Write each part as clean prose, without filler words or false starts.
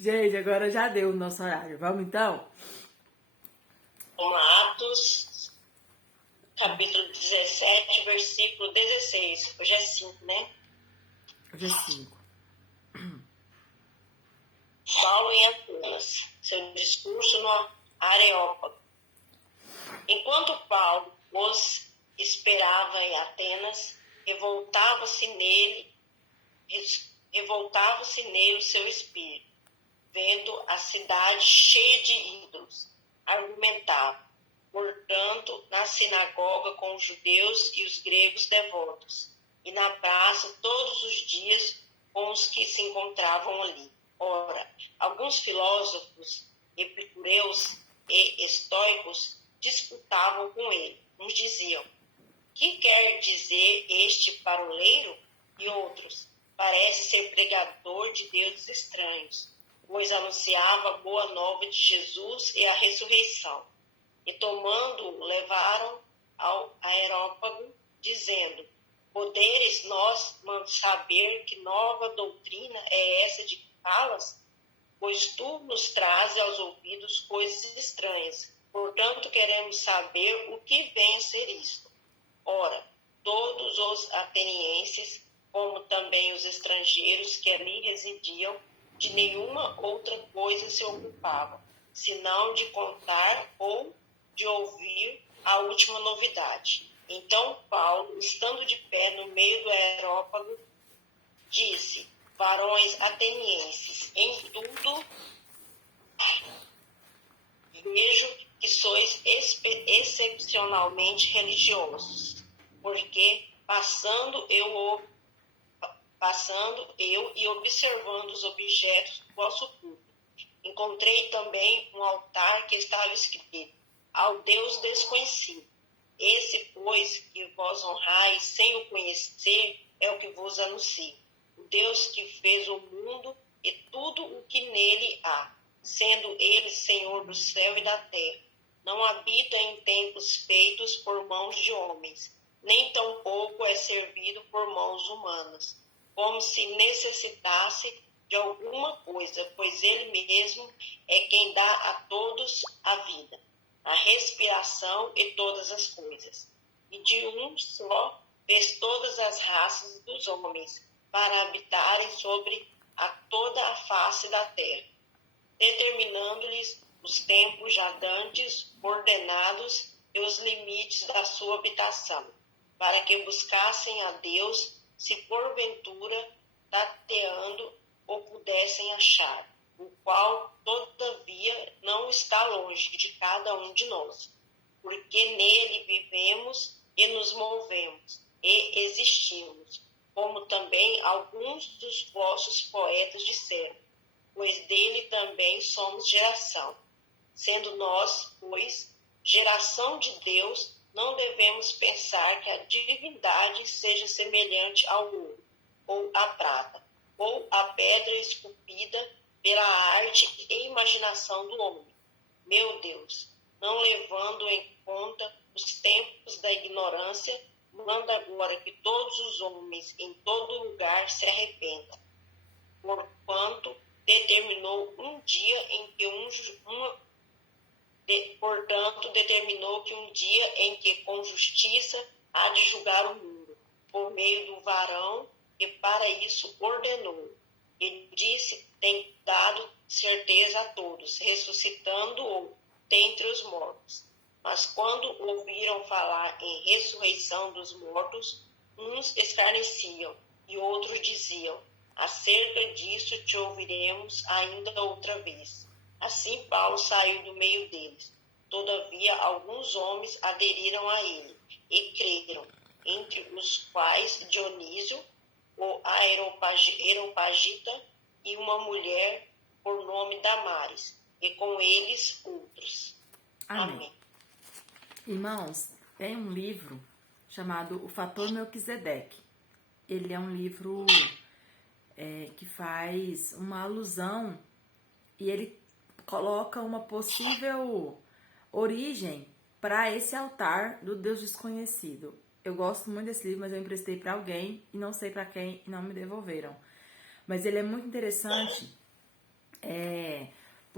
Gente, agora já deu o nosso horário. Vamos então? Atos, capítulo 17, versículo 16. Hoje é 5, né? Hoje é 5. Paulo em Atenas, seu discurso no Areópago. Enquanto Paulo os esperava em Atenas, revoltava-se nele o seu espírito, vendo a cidade cheia de ídolos. Argumentava, portanto, na sinagoga com os judeus e os gregos devotos, e na praça todos os dias com os que se encontravam ali. Ora, alguns filósofos, epicureus e estoicos disputavam com ele. Uns diziam, que quer dizer este paroleiro? E outros, parece ser pregador de deuses estranhos, pois anunciava a boa nova de Jesus e a ressurreição. E tomando-o, levaram ao Areópago, dizendo, poderes nós saber que nova doutrina é essa de que falas? Pois tu nos trazes aos ouvidos coisas estranhas. Portanto, queremos saber o que vem a ser isto. Ora, todos os atenienses, como também os estrangeiros que ali residiam, de nenhuma outra coisa se ocupavam, senão de contar ou de ouvir a última novidade. Então Paulo, estando de pé no meio do Areópago, disse, varões atenienses, em tudo vejo que sois excepcionalmente religiosos, porque passando eu e observando os objetos do vosso culto, encontrei também um altar que estava escrito, ao Deus desconhecido. Esse, pois, que vós honrais sem o conhecer, é o que vos anuncio. O Deus que fez o mundo e tudo o que nele há, sendo ele Senhor do céu e da terra. Não habita em templos feitos por mãos de homens, nem tampouco é servido por mãos humanas, como se necessitasse de alguma coisa, pois ele mesmo é quem dá a todos a vida, a respiração e todas as coisas. E de um só fez todas as raças dos homens, para habitarem sobre toda a face da terra, determinando-lhes os tempos já dantes ordenados e os limites da sua habitação, para que buscassem a Deus, se porventura tateando o pudessem achar, o qual, todavia, não está longe de cada um de nós, porque nele vivemos e nos movemos e existimos, como também alguns dos vossos poetas disseram, pois dele também somos geração. Sendo nós, pois, geração de Deus, não devemos pensar que a divindade seja semelhante ao ouro, ou à prata, ou à pedra esculpida pela arte e imaginação do homem. Meu Deus, não levando em conta os tempos da ignorância, manda agora que todos os homens em todo lugar se arrependam, porquanto determinou um dia em que com justiça há de julgar o mundo, por meio do varão que para isso ordenou. E disse, tem dado certeza a todos, ressuscitando-o dentre os mortos. Mas quando ouviram falar em ressurreição dos mortos, uns escarneciam e outros diziam, acerca disso te ouviremos ainda outra vez. Assim Paulo saiu do meio deles. Todavia alguns homens aderiram a ele e creram, entre os quais Dionísio, o Areopagita, e uma mulher por nome Damares, e com eles outros. Amém. Irmãos, tem um livro chamado O Fator Melquisedeque. Ele é um livro que faz uma alusão e ele coloca uma possível origem para esse altar do Deus desconhecido. Eu gosto muito desse livro, mas eu emprestei para alguém e não sei para quem e não me devolveram. Mas ele é muito interessante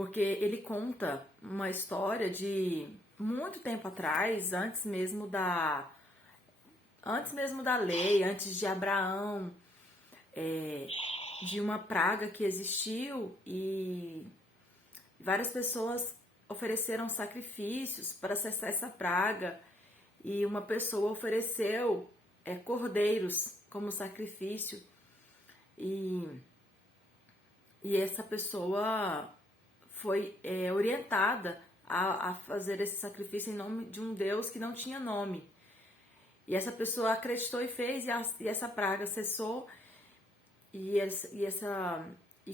porque ele conta uma história de muito tempo atrás, antes mesmo da lei, antes de Abraão, de uma praga que existiu e várias pessoas ofereceram sacrifícios para cessar essa praga e uma pessoa ofereceu cordeiros como sacrifício e essa pessoa foi orientada a fazer esse sacrifício em nome de um Deus que não tinha nome. E essa pessoa acreditou e fez, e essa praga cessou. E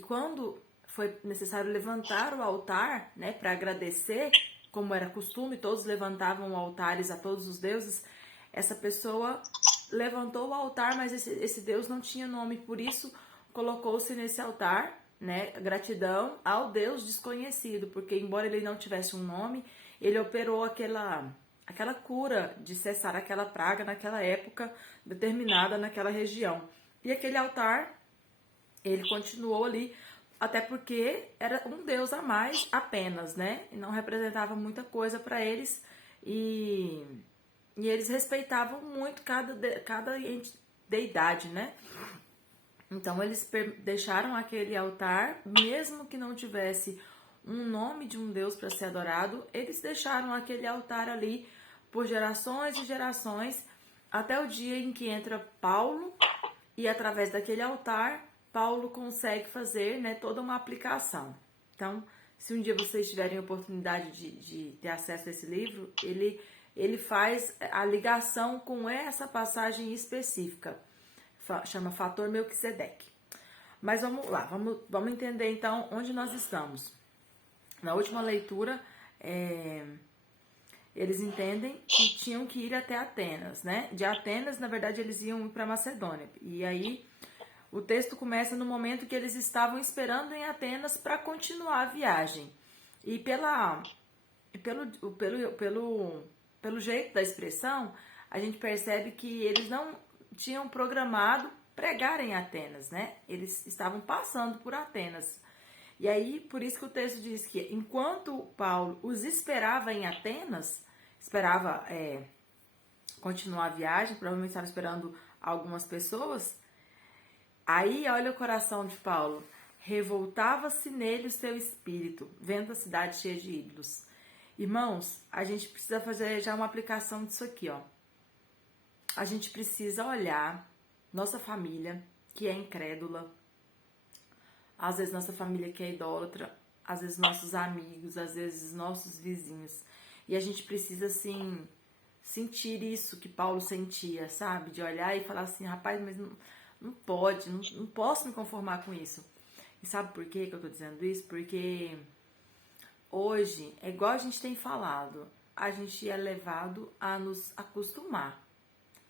quando foi necessário levantar o altar, né, para agradecer, como era costume, todos levantavam altares a todos os deuses, essa pessoa levantou o altar, mas esse Deus não tinha nome, por isso colocou-se nesse altar, né, gratidão ao Deus desconhecido, porque embora ele não tivesse um nome, ele operou aquela cura de cessar aquela praga naquela época determinada naquela região. E aquele altar, ele continuou ali, até porque era um Deus a mais apenas, né? E não representava muita coisa para eles e eles respeitavam muito cada deidade, né? Então eles deixaram aquele altar, mesmo que não tivesse um nome de um Deus para ser adorado, eles deixaram aquele altar ali por gerações e gerações, até o dia em que entra Paulo, e através daquele altar, Paulo consegue fazer, né, toda uma aplicação. Então, se um dia vocês tiverem a oportunidade de ter acesso a esse livro, ele faz a ligação com essa passagem específica. Chama Fator Melquisedeque. Mas vamos lá, vamos entender então onde nós estamos. Na última leitura, eles entendem que tinham que ir até Atenas, né? De Atenas, na verdade, eles iam para Macedônia. E aí, o texto começa no momento que eles estavam esperando em Atenas para continuar a viagem. E pelo jeito da expressão, a gente percebe que eles não tinham programado pregar em Atenas, né? Eles estavam passando por Atenas. E aí, por isso que o texto diz que enquanto Paulo os esperava em Atenas, esperava continuar a viagem, provavelmente estava esperando algumas pessoas, aí olha o coração de Paulo, revoltava-se nele o seu espírito, vendo a cidade cheia de ídolos. Irmãos, a gente precisa fazer já uma aplicação disso aqui, ó. A gente precisa olhar nossa família, que é incrédula, às vezes nossa família que é idólatra, às vezes nossos amigos, às vezes nossos vizinhos. E a gente precisa, assim, sentir isso que Paulo sentia, sabe? De olhar e falar assim, rapaz, mas não pode, não posso me conformar com isso. E sabe por que eu tô dizendo isso? Porque hoje, é igual a gente tem falado, a gente é levado a nos acostumar.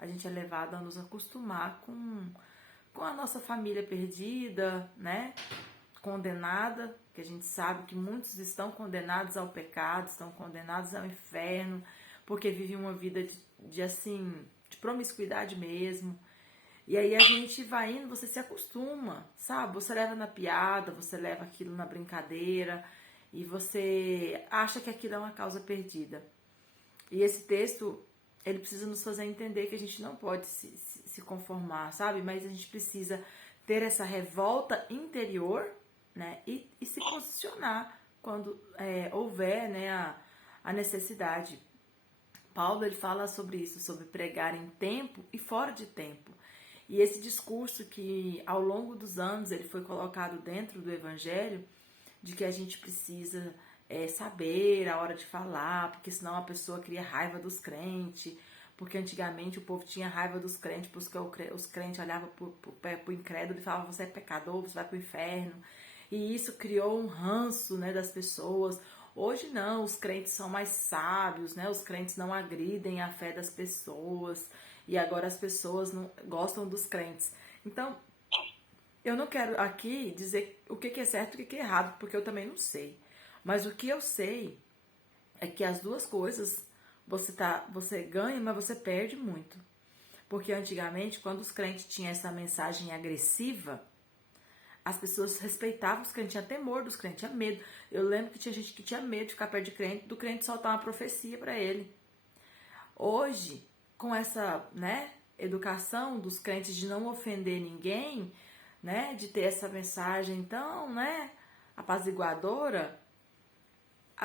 A gente é levado a nos acostumar com a nossa família perdida, né? Condenada, que a gente sabe que muitos estão condenados ao pecado, estão condenados ao inferno, porque vivem uma vida de promiscuidade mesmo. E aí a gente vai indo, você se acostuma, sabe? Você leva na piada, você leva aquilo na brincadeira e você acha que aquilo é uma causa perdida. E esse texto, ele precisa nos fazer entender que a gente não pode se conformar, sabe? Mas a gente precisa ter essa revolta interior, né? E se posicionar quando houver, né, a necessidade. Paulo, ele fala sobre isso, sobre pregar em tempo e fora de tempo. E esse discurso que ao longo dos anos ele foi colocado dentro do evangelho, de que a gente precisa saber a hora de falar, porque senão a pessoa cria raiva dos crentes, porque antigamente o povo tinha raiva dos crentes, porque os crentes olhavam pro incrédulo e falavam, você é pecador, você vai pro inferno. E isso criou um ranço, né, das pessoas. Hoje não, os crentes são mais sábios, né? Os crentes não agridem a fé das pessoas. E agora as pessoas não gostam dos crentes. Então, eu não quero aqui dizer o que é certo e o que é errado, porque eu também não sei. Mas o que eu sei é que as duas coisas você ganha, mas você perde muito. Porque antigamente, quando os crentes tinham essa mensagem agressiva, as pessoas respeitavam os crentes, tinha temor dos crentes, tinha medo. Eu lembro que tinha gente que tinha medo de ficar perto de crente, do crente soltar uma profecia para ele. Hoje, com essa, né, educação dos crentes de não ofender ninguém, né, de ter essa mensagem tão, né, apaziguadora,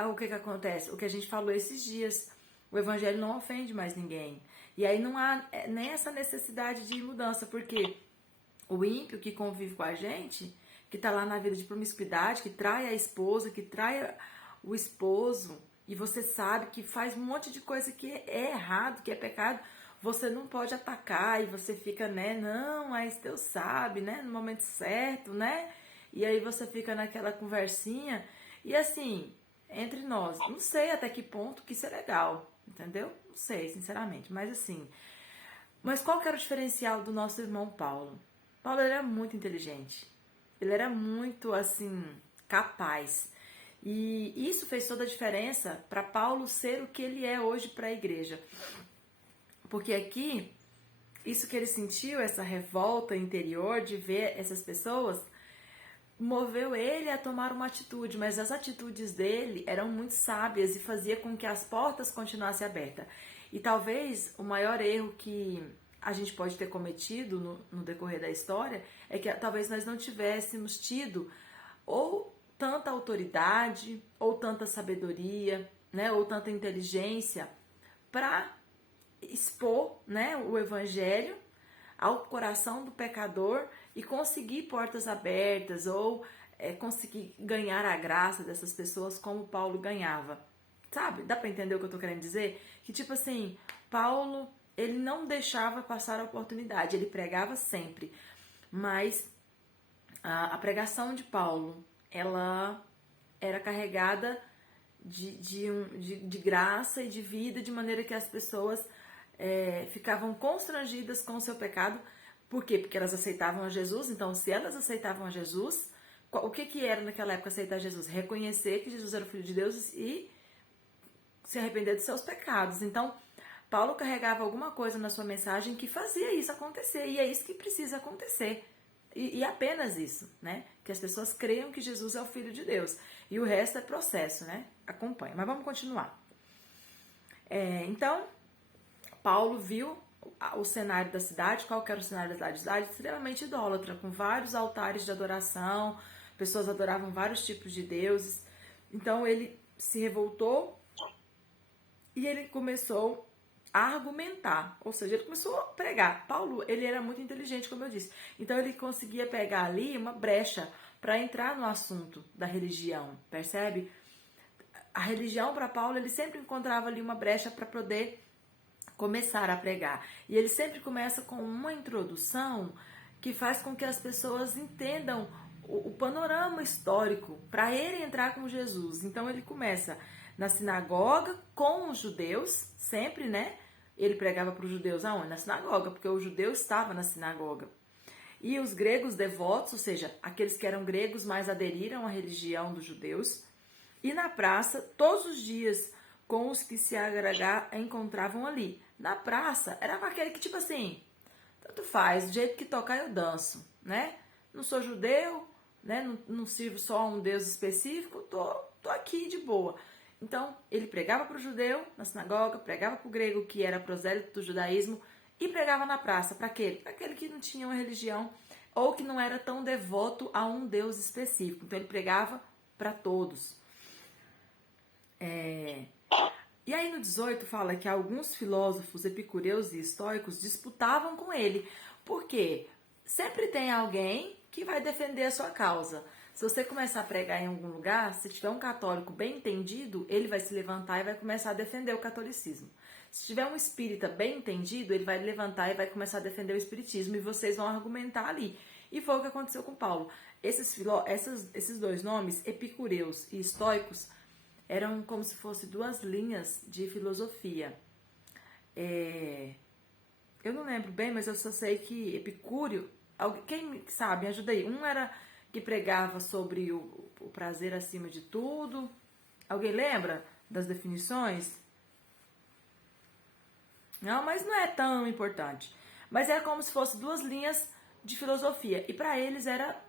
o que acontece? O que a gente falou esses dias, o evangelho não ofende mais ninguém. E aí não há nem essa necessidade de mudança, porque o ímpio que convive com a gente, que tá lá na vida de promiscuidade, que trai a esposa, que trai o esposo, e você sabe que faz um monte de coisa que é errado, que é pecado, você não pode atacar, e você fica, né, não, mas Deus sabe, né, no momento certo, né, e aí você fica naquela conversinha, e assim, entre nós, não sei até que ponto que isso é legal, entendeu? Não sei, sinceramente, mas assim, mas qual que era o diferencial do nosso irmão Paulo? Paulo era muito inteligente, ele era muito, assim, capaz. E isso fez toda a diferença para Paulo ser o que ele é hoje para a igreja. Porque aqui, isso que ele sentiu, essa revolta interior de ver essas pessoas, moveu ele a tomar uma atitude, mas as atitudes dele eram muito sábias e fazia com que as portas continuassem abertas. E talvez o maior erro que a gente pode ter cometido no decorrer da história é que talvez nós não tivéssemos tido ou tanta autoridade, ou tanta sabedoria, né, ou tanta inteligência para expor, né, o evangelho ao coração do pecador e conseguir portas abertas ou conseguir ganhar a graça dessas pessoas como Paulo ganhava. Sabe? Dá para entender o que eu tô querendo dizer? Que tipo assim, Paulo, ele não deixava passar a oportunidade, ele pregava sempre. Mas a pregação de Paulo, ela era carregada de graça e de vida, de maneira que as pessoas ficavam constrangidas com o seu pecado. Por quê? Porque elas aceitavam a Jesus. Então, se elas aceitavam a Jesus, o que era naquela época aceitar Jesus? Reconhecer que Jesus era o Filho de Deus e se arrepender dos seus pecados. Então, Paulo carregava alguma coisa na sua mensagem que fazia isso acontecer. E é isso que precisa acontecer. E apenas isso, né? Que as pessoas creiam que Jesus é o Filho de Deus. E o resto é processo, né? Acompanha. Mas vamos continuar. Então, Paulo viu o cenário da cidade. Qual que era o cenário da cidade? Extremamente idólatra, com vários altares de adoração. Pessoas adoravam vários tipos de deuses. Então, ele se revoltou e ele começou a argumentar, ou seja, ele começou a pregar. Paulo, ele era muito inteligente, como eu disse, então ele conseguia pegar ali uma brecha para entrar no assunto da religião, percebe? A religião para Paulo, ele sempre encontrava ali uma brecha para poder começar a pregar, e ele sempre começa com uma introdução que faz com que as pessoas entendam o panorama histórico para ele entrar com Jesus. Então ele começa na sinagoga com os judeus, sempre, né? Ele pregava para os judeus aonde? Na sinagoga, porque o judeu estava na sinagoga. E os gregos devotos, ou seja, aqueles que eram gregos, mas aderiram à religião dos judeus. E na praça, todos os dias, com os que se encontravam ali. Na praça, era aquele que, tipo assim, tanto faz, do jeito que tocar eu danço, né? Não sou judeu, né? Não sirvo só a um Deus específico, tô aqui de boa. Então, ele pregava para o judeu na sinagoga, pregava para o grego que era prosélito do judaísmo e pregava na praça. Para quê? Para aquele que não tinha uma religião ou que não era tão devoto a um Deus específico. Então, ele pregava para todos. E aí no 18 fala que alguns filósofos epicureus e estoicos disputavam com ele. Por quê? Sempre tem alguém que vai defender a sua causa. Se você começar a pregar em algum lugar, se tiver um católico bem entendido, ele vai se levantar e vai começar a defender o catolicismo. Se tiver um espírita bem entendido, ele vai levantar e vai começar a defender o espiritismo e vocês vão argumentar ali. E foi o que aconteceu com Paulo. Esses dois nomes, epicureus e estoicos, eram como se fossem duas linhas de filosofia. Eu não lembro bem, mas eu só sei que Epicúrio, quem sabe, me ajuda aí. Um era que pregava sobre o prazer acima de tudo. Alguém lembra das definições? Não, mas não é tão importante. Mas era como se fossem duas linhas de filosofia. E para eles era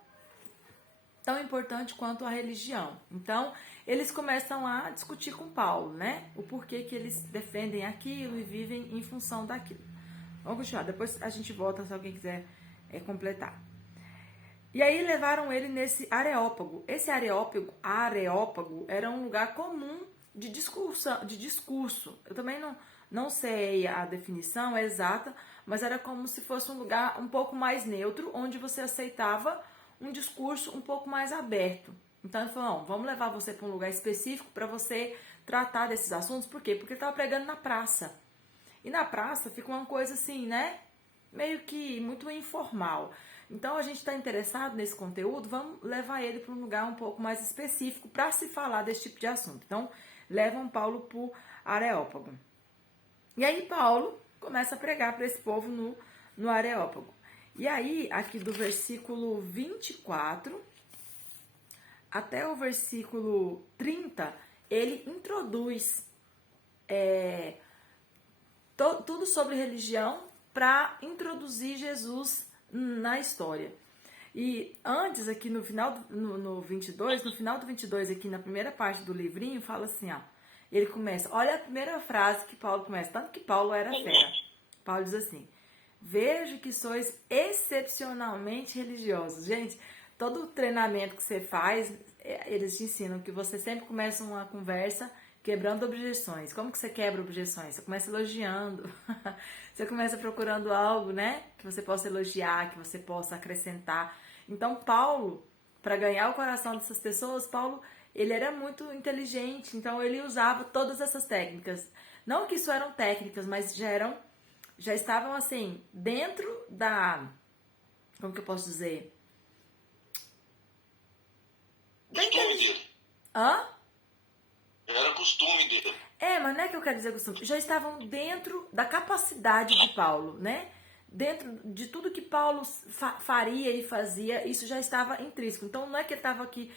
tão importante quanto a religião. Então, eles começam a discutir com Paulo, né? O porquê que eles defendem aquilo e vivem em função daquilo. Vamos continuar, depois a gente volta se alguém quiser completar. E aí levaram ele nesse Areópago. Esse Areópago era um lugar comum de discurso. Eu também não sei a definição exata, mas era como se fosse um lugar um pouco mais neutro, onde você aceitava um discurso um pouco mais aberto. Então ele falou, não, vamos levar você para um lugar específico para você tratar desses assuntos. Por quê? Porque ele estava pregando na praça. E na praça fica uma coisa assim, né? Meio que muito informal. Então a gente está interessado nesse conteúdo, vamos levar ele para um lugar um pouco mais específico para se falar desse tipo de assunto. Então levam Paulo para o Areópago. E aí Paulo começa a pregar para esse povo no Areópago. E aí, aqui do versículo 24 até o versículo 30, ele introduz tudo sobre religião para introduzir Jesus na história. E antes, aqui no final, no 22, no final do 22, aqui na primeira parte do livrinho, fala assim, ó. Ele começa, olha a primeira frase que Paulo começa, tanto que Paulo era fera. Paulo diz assim, vejo que sois excepcionalmente religiosos. Gente, todo treinamento que você faz, eles te ensinam que você sempre começa uma conversa quebrando objeções. Como que você quebra objeções? Você começa elogiando. Você começa procurando algo, né? Que você possa elogiar, que você possa acrescentar. Então, Paulo, para ganhar o coração dessas pessoas, Paulo, ele era muito inteligente. Então, ele usava todas essas técnicas. Não que isso eram técnicas, mas já estavam, assim, dentro da... Como que eu posso dizer? Costume dele. Hã? Era costume dele. Mas não é que eu quero dizer costume. Já estavam dentro da capacidade de Paulo, né? Dentro de tudo que Paulo faria e fazia, isso já estava intrínseco. Então, não é que ele estava aqui,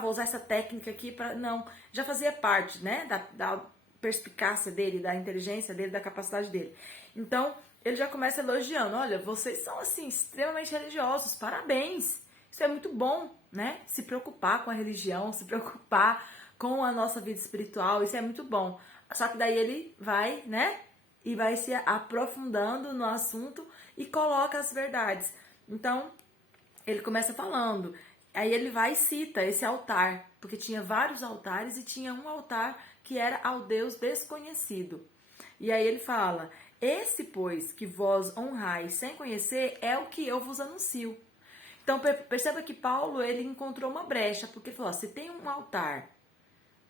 vou usar essa técnica aqui para... Não, já fazia parte, né? Da perspicácia dele, da inteligência dele, da capacidade dele. Então, ele já começa elogiando. Olha, vocês são, assim, extremamente religiosos. Parabéns. Isso é muito bom, né? Se preocupar com a religião, se preocupar com a nossa vida espiritual, isso é muito bom. Só que daí ele vai, né? E vai se aprofundando no assunto e coloca as verdades. Então, ele começa falando. Aí ele vai e cita esse altar, porque tinha vários altares e tinha um altar que era ao Deus desconhecido. E aí ele fala, esse, pois, que vós honrais sem conhecer, é o que eu vos anuncio. Então, perceba que Paulo, ele encontrou uma brecha, porque ele falou, se tem um altar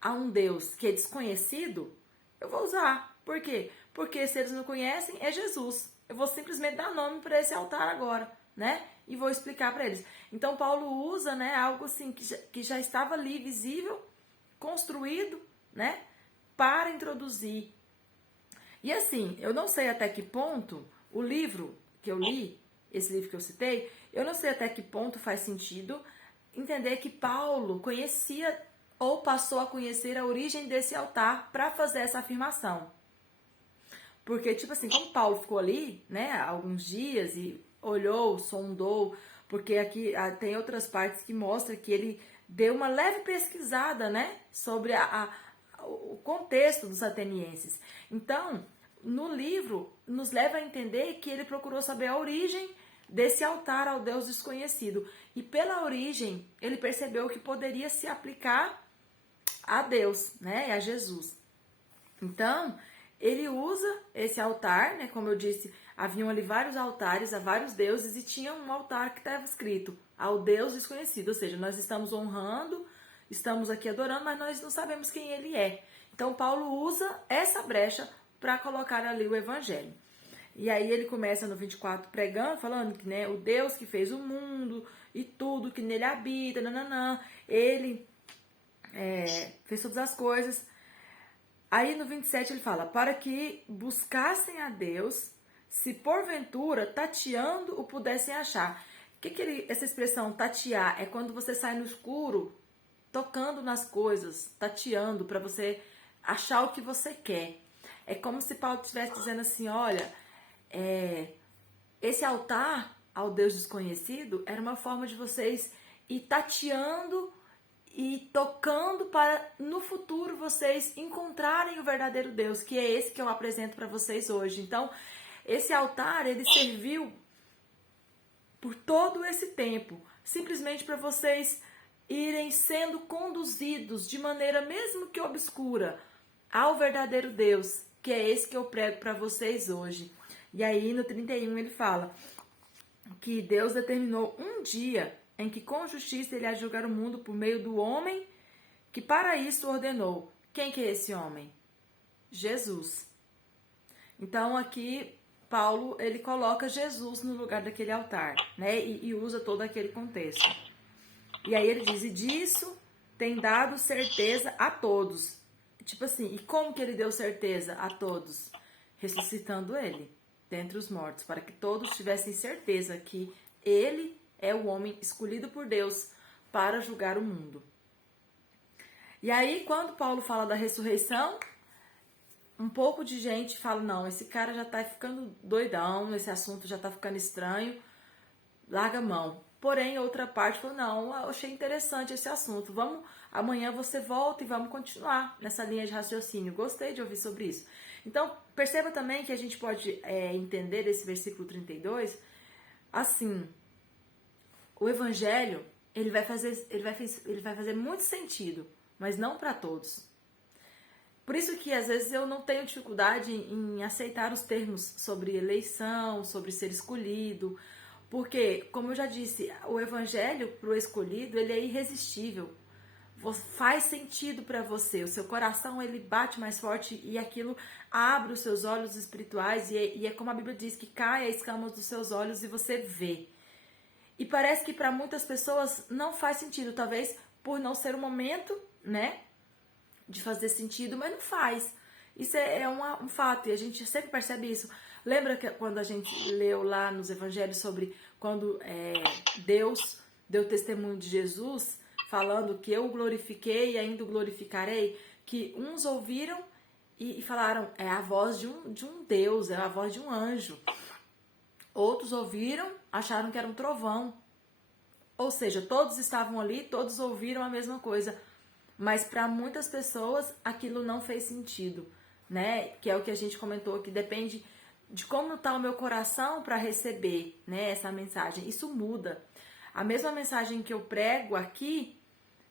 a um Deus que é desconhecido, eu vou usar. Por quê? Porque se eles não conhecem, é Jesus. Eu vou simplesmente dar nome para esse altar agora, né? E vou explicar para eles. Então, Paulo usa, né, algo assim que já estava ali visível, construído, né, para introduzir. E assim, eu não sei até que ponto o livro que eu li, esse livro que eu citei, eu não sei até que ponto faz sentido entender que Paulo conhecia ou passou a conhecer a origem desse altar para fazer essa afirmação. Porque, tipo assim, como Paulo ficou ali, né, alguns dias e olhou, sondou, porque aqui tem outras partes que mostram que ele deu uma leve pesquisada, né, sobre o contexto dos atenienses. Então, no livro, nos leva a entender que ele procurou saber a origem desse altar ao Deus desconhecido. E pela origem, ele percebeu que poderia se aplicar a Deus, né, a Jesus. Então, ele usa esse altar, né, como eu disse, haviam ali vários altares a vários deuses e tinha um altar que estava escrito ao Deus desconhecido, ou seja, nós estamos honrando, estamos aqui adorando, mas nós não sabemos quem ele é. Então, Paulo usa essa brecha para colocar ali o evangelho. E aí ele começa no 24 pregando, falando que, né, o Deus que fez o mundo e tudo que nele habita, ele fez todas as coisas. Aí no 27 ele fala, para que buscassem a Deus, se porventura tateando o pudessem achar. Essa expressão tatear é quando você sai no escuro, tocando nas coisas, tateando para você achar o que você quer. É como se Paulo estivesse dizendo assim, olha, esse altar ao Deus desconhecido era uma forma de vocês e tateando e tocando para no futuro vocês encontrarem o verdadeiro Deus, que é esse que eu apresento para vocês hoje. Então, esse altar, ele serviu por todo esse tempo, simplesmente para vocês irem sendo conduzidos de maneira mesmo que obscura ao verdadeiro Deus, que é esse que eu prego para vocês hoje. E aí no 31 ele fala que Deus determinou um dia em que com justiça ele ia julgar o mundo por meio do homem que para isso ordenou. Quem que é esse homem? Jesus. Então aqui Paulo ele coloca Jesus no lugar daquele altar, né? E usa todo aquele contexto. E aí ele diz, e disso tem dado certeza a todos. Tipo assim, e como que ele deu certeza a todos? Ressuscitando ele dentre os mortos, para que todos tivessem certeza que ele é o homem escolhido por Deus para julgar o mundo. E aí, quando Paulo fala da ressurreição, um pouco de gente fala, não, esse cara já tá ficando doidão, esse assunto já tá ficando estranho, larga a mão. Porém, outra parte falou, não, eu achei interessante esse assunto, amanhã você volta e vamos continuar nessa linha de raciocínio. Gostei de ouvir sobre isso. Então, perceba também que a gente pode entender esse versículo 32, assim, o evangelho, ele vai fazer muito sentido, mas não para todos. Por isso que às vezes eu não tenho dificuldade em aceitar os termos sobre eleição, sobre ser escolhido, porque, como eu já disse, o evangelho para o escolhido, ele é irresistível. Faz sentido para você, o seu coração ele bate mais forte e aquilo abre os seus olhos espirituais e é como a Bíblia diz, que cai as escamas dos seus olhos e você vê. E parece que para muitas pessoas não faz sentido, talvez por não ser o momento, né, de fazer sentido, mas não faz. Isso é um fato e a gente sempre percebe isso. Lembra que quando a gente leu lá nos evangelhos sobre quando Deus deu testemunho de Jesus, falando que eu o glorifiquei e ainda o glorificarei, que uns ouviram e falaram, é a voz de um Deus, é a voz de um anjo. Outros ouviram, acharam que era um trovão. Ou seja, todos estavam ali, todos ouviram a mesma coisa. Mas para muitas pessoas aquilo não fez sentido, né? Que é o que a gente comentou, que depende de como está o meu coração para receber, né, essa mensagem. Isso muda. A mesma mensagem que eu prego aqui,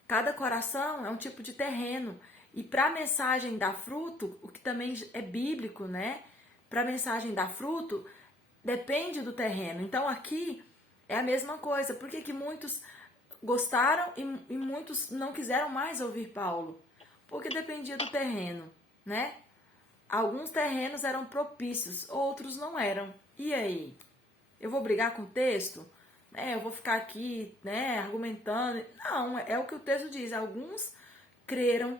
cada coração é um tipo de terreno. E para a mensagem dar fruto, o que também é bíblico, né? Para a mensagem dar fruto, depende do terreno. Então aqui é a mesma coisa. Por que muitos gostaram e muitos não quiseram mais ouvir Paulo? Porque dependia do terreno, né? Alguns terrenos eram propícios, outros não eram. E aí? Eu vou brigar com o texto? Eu vou ficar aqui, né, argumentando? Não, é o que o texto diz. Alguns creram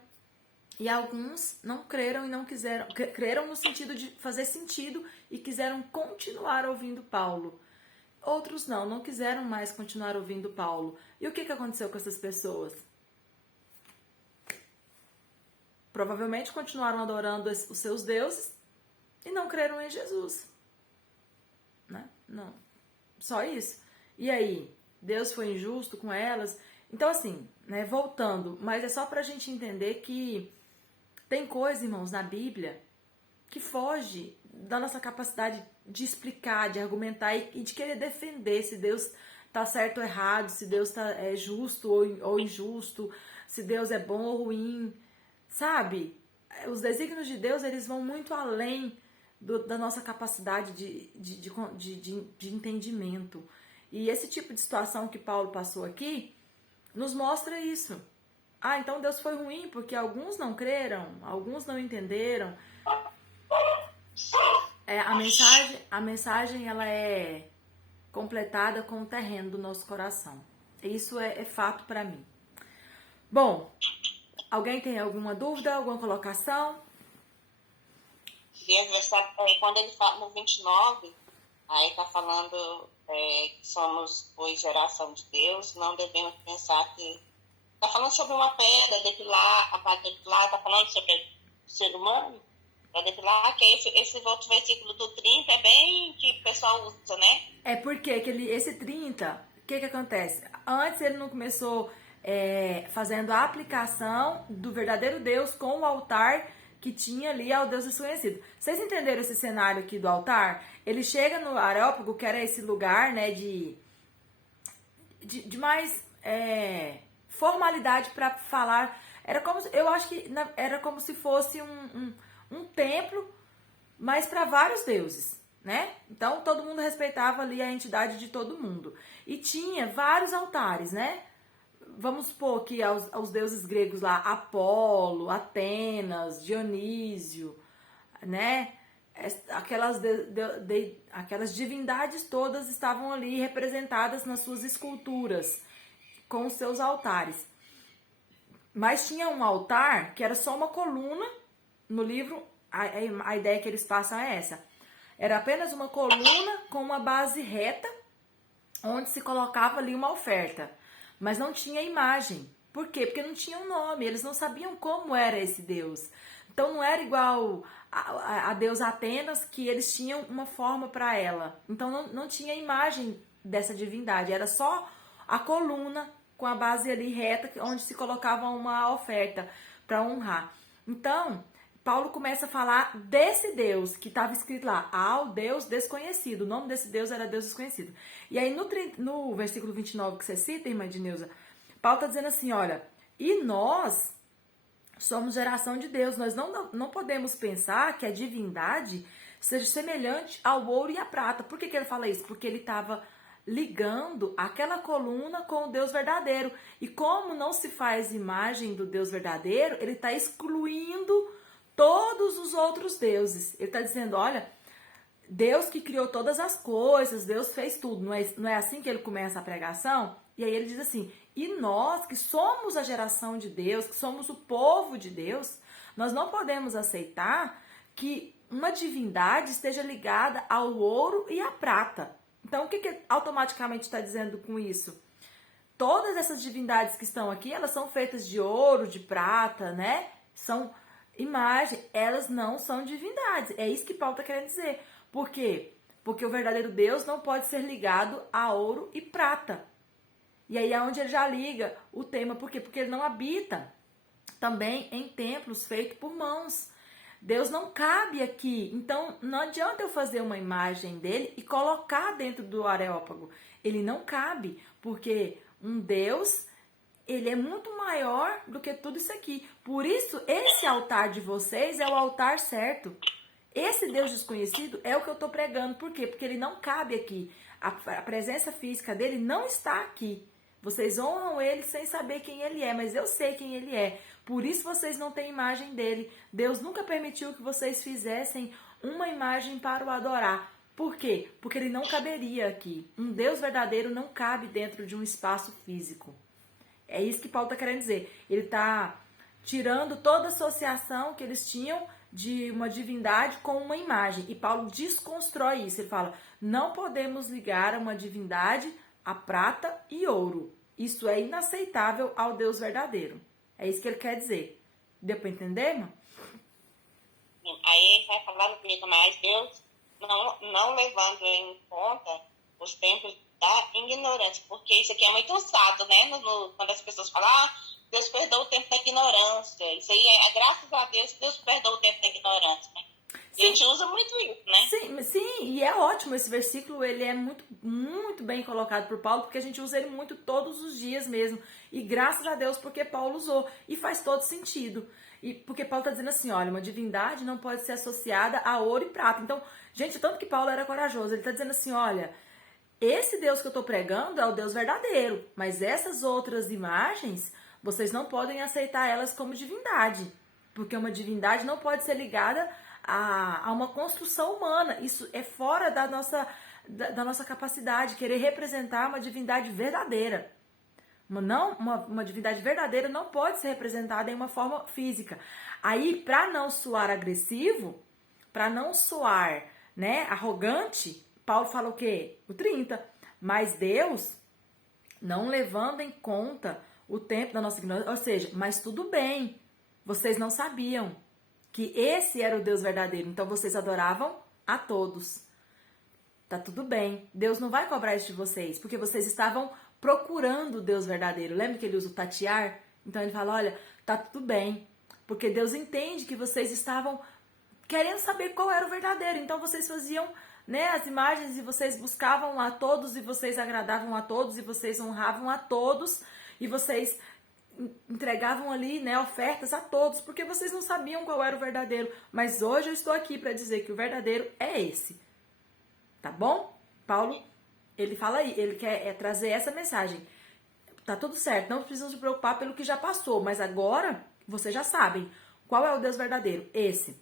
e alguns não creram e não quiseram. Creram no sentido de fazer sentido e quiseram continuar ouvindo Paulo. Outros não quiseram mais continuar ouvindo Paulo. E o que aconteceu com essas pessoas? Provavelmente continuaram adorando os seus deuses e não creram em Jesus. Né? Não. Só isso. E aí? Deus foi injusto com elas? Então, assim, né, voltando, mas é só pra gente entender que tem coisa, irmãos, na Bíblia que foge da nossa capacidade de explicar, de argumentar e de querer defender se Deus tá certo ou errado, se Deus é justo ou injusto, se Deus é bom ou ruim, sabe? Os desígnios de Deus, eles vão muito além da nossa capacidade de entendimento. E esse tipo de situação que Paulo passou aqui nos mostra isso. Então Deus foi ruim porque alguns não creram, alguns não entenderam. A mensagem ela é completada com o terreno do nosso coração. Isso é fato para mim. Bom, alguém tem alguma dúvida, alguma colocação? Quando ele fala no 29, aí está falando que somos, pois, geração de Deus, não devemos pensar que... Está falando sobre uma pedra, depilar, está falando sobre o ser humano, para depilar, que esse outro versículo do 30 é bem que o pessoal usa, né? É porque esse 30, o que acontece? Antes ele não começou fazendo a aplicação do verdadeiro Deus com o altar que tinha ali ao Deus desconhecido. Vocês entenderam esse cenário aqui do altar? Ele chega no Areópago, que era esse lugar, né, de mais formalidade para falar. Eu acho que era como se fosse um templo, mas para vários deuses, né? Então todo mundo respeitava ali a entidade de todo mundo. E tinha vários altares, né? Vamos supor que aos deuses gregos lá, Apolo, Atenas, Dionísio, né? Aquelas divindades todas estavam ali representadas nas suas esculturas, com os seus altares. Mas tinha um altar que era só uma coluna. No livro, a ideia que eles passam é essa. Era apenas uma coluna com uma base reta, onde se colocava ali uma oferta. Mas não tinha imagem. Por quê? Porque não tinha um nome. Eles não sabiam como era esse Deus. Então não era igual a deusa Atenas, que eles tinham uma forma para ela. Então não tinha imagem dessa divindade. Era só a coluna com a base ali reta, onde se colocava uma oferta para honrar. Então, Paulo começa a falar desse Deus que estava escrito lá, ao Deus desconhecido. O nome desse Deus era Deus desconhecido. E aí no versículo 29 que você cita, irmã Edneuza, Paulo está dizendo assim, olha, e nós somos geração de Deus. Nós não podemos pensar que a divindade seja semelhante ao ouro e à prata. Por que ele fala isso? Porque ele estava ligando aquela coluna com o Deus verdadeiro. E como não se faz imagem do Deus verdadeiro, ele está excluindo todos os outros deuses. Ele está dizendo, olha, Deus que criou todas as coisas, Deus fez tudo. Não é assim que ele começa a pregação? E aí ele diz assim, e nós que somos a geração de Deus, que somos o povo de Deus, nós não podemos aceitar que uma divindade esteja ligada ao ouro e à prata. Então, o que ele automaticamente está dizendo com isso? Todas essas divindades que estão aqui, elas são feitas de ouro, de prata, né? São imagem, elas não são divindades. É isso que Paulo está querendo dizer. Por quê? Porque o verdadeiro Deus não pode ser ligado a ouro e prata. E aí é onde ele já liga o tema. Por quê? Porque ele não habita também em templos feitos por mãos. Deus não cabe aqui. Então, não adianta eu fazer uma imagem dele e colocar dentro do Areópago. Ele não cabe, porque um Deus, ele é muito maior do que tudo isso aqui. Por isso, esse altar de vocês é o altar certo. Esse Deus desconhecido é o que eu estou pregando. Por quê? Porque ele não cabe aqui. A presença física dele não está aqui. Vocês honram ele sem saber quem ele é, mas eu sei quem ele é. Por isso vocês não têm imagem dele. Deus nunca permitiu que vocês fizessem uma imagem para o adorar. Por quê? Porque ele não caberia aqui. Um Deus verdadeiro não cabe dentro de um espaço físico. É isso que Paulo está querendo dizer. Ele está tirando toda a associação que eles tinham de uma divindade com uma imagem. E Paulo desconstrói isso. Ele fala, não podemos ligar uma divindade a prata e ouro. Isso é inaceitável ao Deus verdadeiro. É isso que ele quer dizer. Deu para entender, irmã? Aí ele vai falar no grego, mas Deus não levando em conta os tempos da ignorância, porque isso aqui é muito usado, né? Quando as pessoas falam, Deus perdoa o tempo da ignorância. Isso aí graças a Deus perdoa o tempo da ignorância, né? A gente usa muito isso, né? Sim, e é ótimo esse versículo, ele é muito, muito bem colocado por Paulo, porque a gente usa ele muito todos os dias mesmo. E graças a Deus porque Paulo usou. E faz todo sentido. E porque Paulo está dizendo assim, olha, uma divindade não pode ser associada a ouro e prata. Então, gente, tanto que Paulo era corajoso, ele está dizendo assim, olha, esse Deus que eu estou pregando é o Deus verdadeiro, mas essas outras imagens, vocês não podem aceitar elas como divindade. Porque uma divindade não pode ser ligada a uma construção humana. Isso é fora da nossa capacidade, querer representar uma divindade verdadeira. Uma divindade verdadeira não pode ser representada em uma forma física. Aí, para não soar agressivo, para não soar, né, arrogante, Paulo fala o quê? O 30. Mas Deus, não levando em conta o tempo da nossa ignorância, ou seja, mas tudo bem, vocês não sabiam que esse era o Deus verdadeiro, então vocês adoravam a todos. Tá tudo bem, Deus não vai cobrar isso de vocês, porque vocês estavam procurando o Deus verdadeiro. Lembra que ele usa o tatear? Então ele fala, olha, tá tudo bem, porque Deus entende que vocês estavam querendo saber qual era o verdadeiro. Então vocês faziam, né, as imagens e vocês buscavam a todos e vocês agradavam a todos e vocês honravam a todos e vocês entregavam ali, né, ofertas a todos, porque vocês não sabiam qual era o verdadeiro. Mas hoje eu estou aqui para dizer que o verdadeiro é esse. Tá bom? Paulo, ele fala aí, ele quer trazer essa mensagem. Tá tudo certo, não precisam se preocupar pelo que já passou, mas agora vocês já sabem qual é o Deus verdadeiro, esse.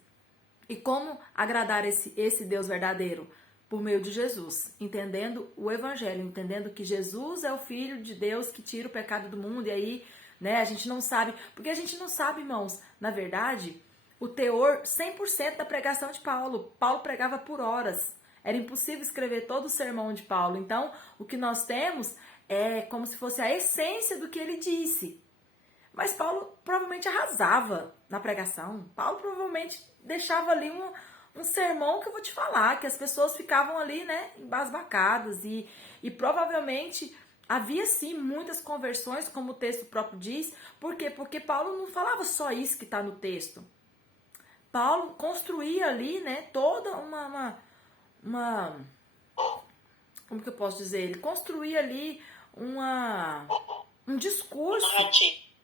E como agradar esse Deus verdadeiro? Por meio de Jesus, entendendo o Evangelho, entendendo que Jesus é o Filho de Deus que tira o pecado do mundo. E aí, né, a gente não sabe, porque a gente não sabe, irmãos, na verdade, o teor 100% da pregação de Paulo. Paulo pregava por horas, era impossível escrever todo o sermão de Paulo. Então, o que nós temos é como se fosse a essência do que ele disse. Mas Paulo provavelmente arrasava na pregação. Paulo provavelmente deixava ali um sermão que eu vou te falar, que as pessoas ficavam ali, né, embasbacadas. E provavelmente havia sim muitas conversões, como o texto próprio diz. Por quê? Porque Paulo não falava só isso que está no texto. Paulo construía ali, né, toda uma como que eu posso dizer? Ele construía ali um discurso,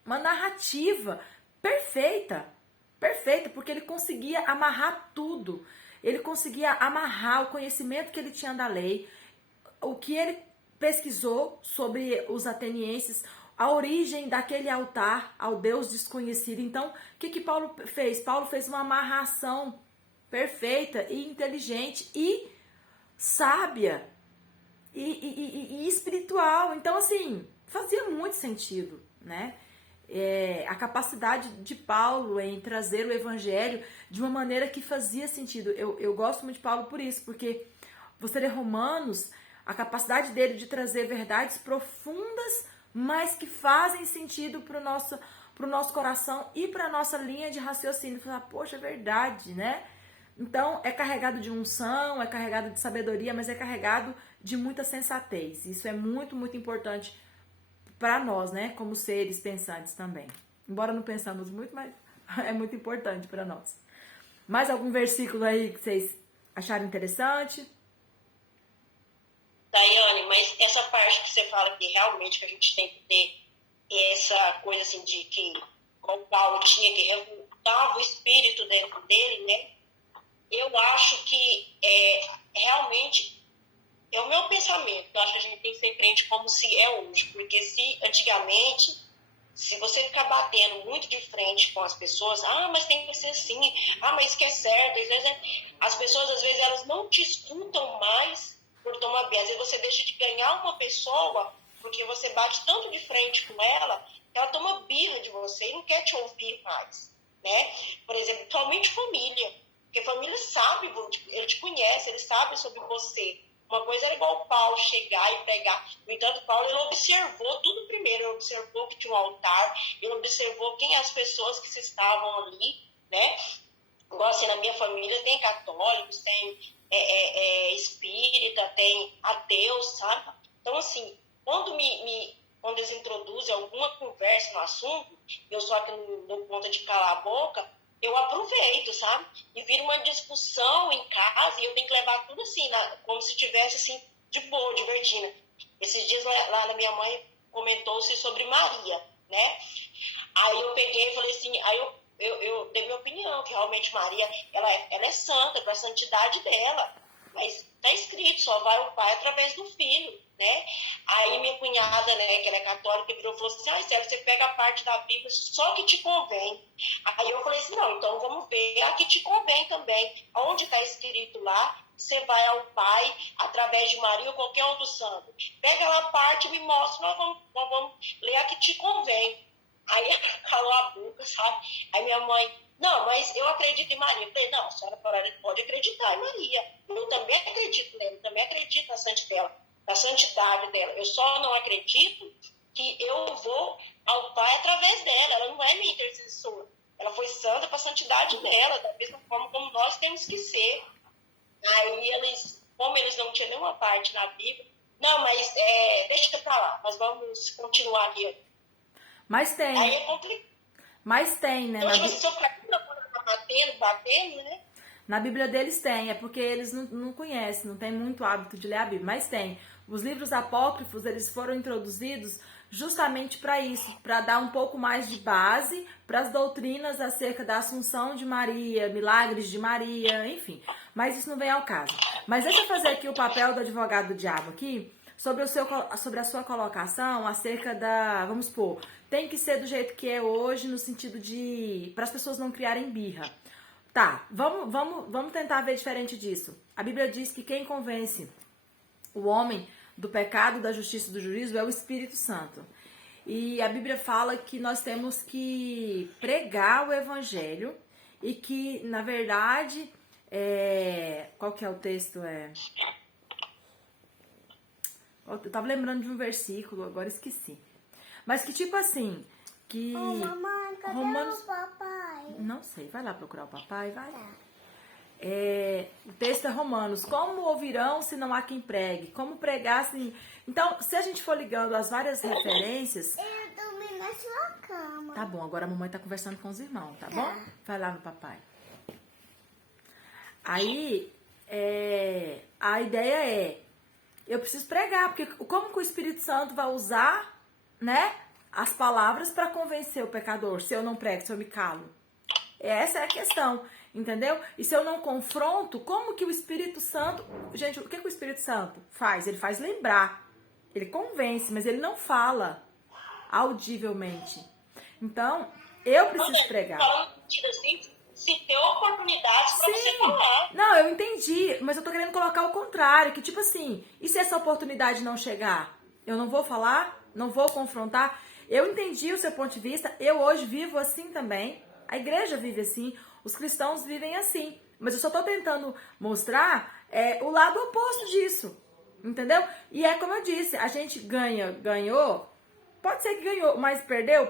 uma narrativa perfeita, porque ele conseguia amarrar tudo. Ele conseguia amarrar o conhecimento que ele tinha da lei, o que ele pesquisou sobre os atenienses, a origem daquele altar ao Deus desconhecido. Então, o que Paulo fez? Paulo fez uma amarração perfeita e inteligente e sábia e espiritual. Então, assim, fazia muito sentido, né? A capacidade de Paulo em trazer o evangelho de uma maneira que fazia sentido. Eu gosto muito de Paulo por isso, porque você lê Romanos, a capacidade dele de trazer verdades profundas, mas que fazem sentido para o nosso coração e para a nossa linha de raciocínio. Falar, poxa, é verdade, né? Então, é carregado de unção, é carregado de sabedoria, mas é carregado de muita sensatez. Isso é muito, muito importante para nós, né? Como seres pensantes também. Embora não pensamos muito, mas é muito importante para nós. Mais algum versículo aí que vocês acharam interessante? Daiane, mas essa parte que você fala que realmente que a gente tem que ter essa coisa assim de que o Paulo tinha que revoltar o espírito dentro dele, né? Eu acho que realmente é o meu pensamento. Eu acho que a gente tem que ser crente como se é hoje. Porque se antigamente, se você ficar batendo muito de frente com as pessoas, mas tem que ser assim, mas isso que é certo. As pessoas, às vezes, elas não te escutam mais por tomar bem. Às vezes você deixa de ganhar uma pessoa porque você bate tanto de frente com ela que ela toma birra de você e não quer te ouvir mais, né? Por exemplo, principalmente família. Porque família sabe, ele te conhece, ele sabe sobre você. Uma coisa era igual o Paulo chegar e pregar. No entanto, Paulo, ele observou tudo primeiro. Ele observou que tinha um altar, ele observou quem as pessoas que estavam ali, né? Igual assim, na minha família tem católicos, tem espírita, tem ateus, sabe? Então, assim, quando eles introduzem alguma conversa no assunto, eu só que não dou conta de calar a boca, eu aproveito, sabe? E vira uma discussão em casa e eu tenho que levar tudo assim, como se tivesse assim, de boa, divertindo. Esses dias lá na minha mãe comentou-se sobre Maria, né? Aí eu peguei e falei assim, aí eu dei minha opinião, que realmente Maria, ela é santa, para a santidade dela. Mas tá escrito, só vai o Pai através do Filho, né? Aí minha cunhada, né, que ela é católica, virou e falou assim, Célia, você pega a parte da Bíblia só que te convém. Aí eu falei assim, não, então vamos ver a que te convém também. Onde está escrito lá, você vai ao Pai através de Maria ou qualquer outro santo. Pega lá a parte e me mostra, nós vamos ler a que te convém. Aí ela calou a boca, sabe? Aí minha mãe, não, mas eu acredito em Maria. Eu falei, não, a senhora pode acreditar em Maria. Eu também acredito nela, eu também acredito na santidade dela. Eu só não acredito que eu vou ao Pai através dela. Ela não é minha intercessora. Ela foi santa para a santidade dela, da mesma forma como nós temos que ser. Aí como eles não tinham nenhuma parte na Bíblia, Não, mas deixa pra lá. Mas vamos continuar aqui. Mas tem. Aí é complicado. Mas tem, né? Então, tipo assim, se eu tá batendo, né? Na Bíblia deles tem, é porque eles não conhecem, não tem muito hábito de ler a Bíblia, mas tem. Os livros apócrifos, eles foram introduzidos justamente para isso, para dar um pouco mais de base para as doutrinas acerca da Assunção de Maria, milagres de Maria, enfim. Mas isso não vem ao caso. Mas deixa eu fazer aqui o papel do advogado do diabo aqui, sobre a sua colocação acerca da, vamos supor, tem que ser do jeito que é hoje, no sentido de, para as pessoas não criarem birra. Tá, vamos tentar ver diferente disso. A Bíblia diz que quem convence o homem do pecado, da justiça e do juízo é o Espírito Santo. E a Bíblia fala que nós temos que pregar o Evangelho e que, na verdade, qual que é o texto? Eu tava lembrando de um versículo, agora esqueci. Mas que tipo assim, que... Mamãe, cadê Romanos... o papai? Não sei, vai lá procurar o papai, vai. Tá. O texto é Romanos. Como ouvirão se não há quem pregue? Como pregar se... Então, se a gente for ligando as várias referências... Eu dormi na sua cama. Tá bom, agora a mamãe tá conversando com os irmãos, tá bom? Vai lá no papai. Aí, a ideia é... Eu preciso pregar, porque como que o Espírito Santo vai usar, né, as palavras para convencer o pecador, se eu não prego, se eu me calo? Essa é a questão, entendeu? E se eu não confronto, como que o Espírito Santo... Gente, o que o Espírito Santo faz? Ele faz lembrar, ele convence, mas ele não fala audivelmente. Então, eu preciso pregar. Falando assim, se ter oportunidades para você falar. Não, eu entendi, mas eu tô querendo colocar o contrário, que tipo assim, e se essa oportunidade não chegar? Eu não vou falar? Não vou confrontar? Eu entendi o seu ponto de vista, eu hoje vivo assim também, a igreja vive assim, os cristãos vivem assim, mas eu só tô tentando mostrar o lado oposto disso, entendeu? E é como eu disse, a gente ganhou, pode ser que ganhou, mas perdeu,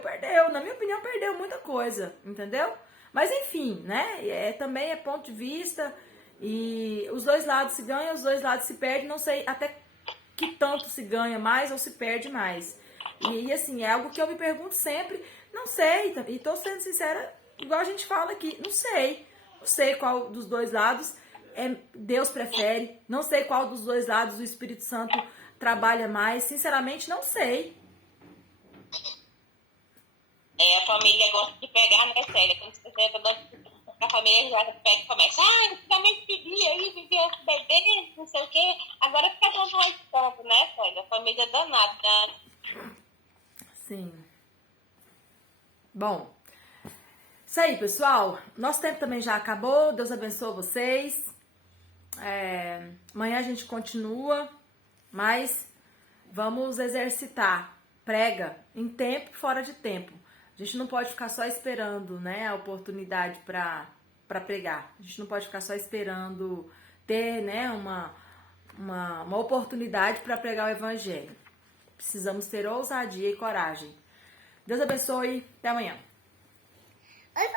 na minha opinião perdeu muita coisa, entendeu? Mas enfim, né? Também é ponto de vista e os dois lados se ganham, os dois lados se perdem. Não sei até que tanto se ganha mais ou se perde mais. E assim, é algo que eu me pergunto sempre. Não sei, e tô sendo sincera, igual a gente fala aqui. Não sei qual dos dois lados Deus prefere. Não sei qual dos dois lados o Espírito Santo trabalha mais. Sinceramente, não sei. A família gosta de pegar, né, Célia? Quando você a família já pega e começa, antigamente vivia aí, vivia bebendo, não sei o quê. Agora fica dando mais ponto, né, Célia? A família é danada, né? Sim. Bom, isso aí, pessoal. Nosso tempo também já acabou. Deus abençoe vocês. Amanhã a gente continua, mas vamos exercitar. Prega em tempo e fora de tempo. A gente não pode ficar só esperando, né, a oportunidade para pregar. A gente não pode ficar só esperando ter, né, uma oportunidade para pregar o evangelho. Precisamos ter ousadia e coragem. Deus abençoe. Até amanhã. Oi,